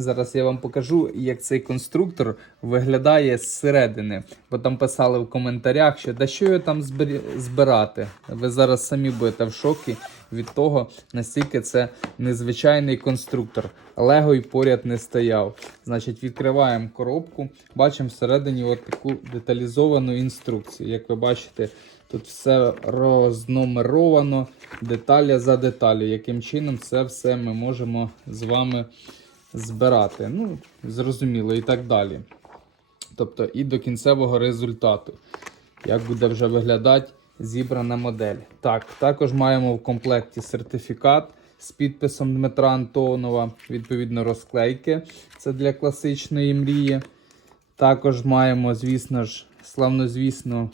Зараз я вам покажу, як цей конструктор виглядає зсередини. Бо там писали в коментарях, що да що його там збирати. Ви зараз самі будете в шокі від того, настільки це незвичайний конструктор. Лего й поряд не стояв. Значить, відкриваємо коробку, бачимо всередині от таку деталізовану інструкцію. Як ви бачите, тут все розномеровано, деталя за деталю. Яким чином це все ми можемо з вами збирати. Ну, зрозуміло, і так далі. Тобто і до кінцевого результату. Як буде вже виглядати зібрана модель. Так, також маємо в комплекті сертифікат з підписом Дмитра Антонова, відповідно, розклейки. Це для класичної мрії. Також маємо, звісно ж, славнозвісну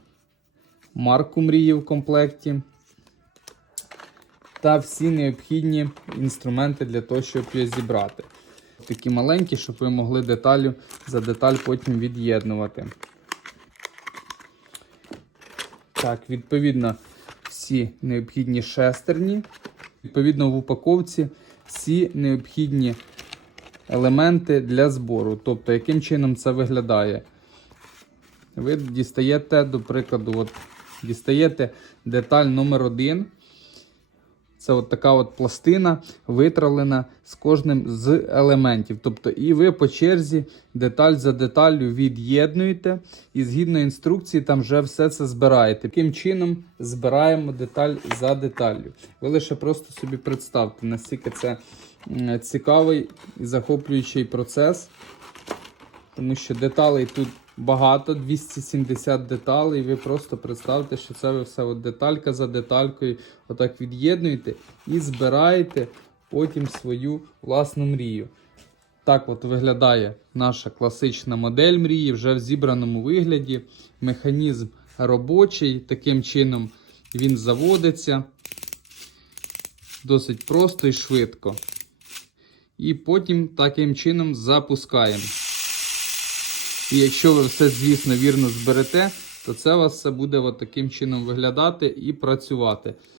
марку мрії в комплекті. Та всі необхідні інструменти для того, щоб її зібрати. Такі маленькі, щоб ви могли деталю за деталь потім від'єднувати. Так, відповідно, всі необхідні шестерні. Відповідно, в упаковці всі необхідні елементи для збору. Тобто, яким чином це виглядає? Ви дістаєте, до прикладу, от, дістаєте деталь номер 1 Це от така от пластина витравлена з кожним з елементів. Тобто, і ви по черзі деталь за деталлю від'єднуєте, і згідно інструкції там вже все це збираєте. Таким чином збираємо деталь за деталлю. Ви лише просто собі представте, наскільки це цікавий і захоплюючий процес. Тому що деталей тут багато, 270 деталей. Ви просто представте, що це ви все от деталька за деталькою отак від'єднуєте і збираєте потім свою власну мрію. Так от виглядає наша класична модель мрії вже в зібраному вигляді. Механізм робочий, таким чином він заводиться досить просто і швидко. І потім таким чином запускаємо. І якщо ви все, звісно, вірно зберете, то це у вас все буде от таким чином виглядати і працювати.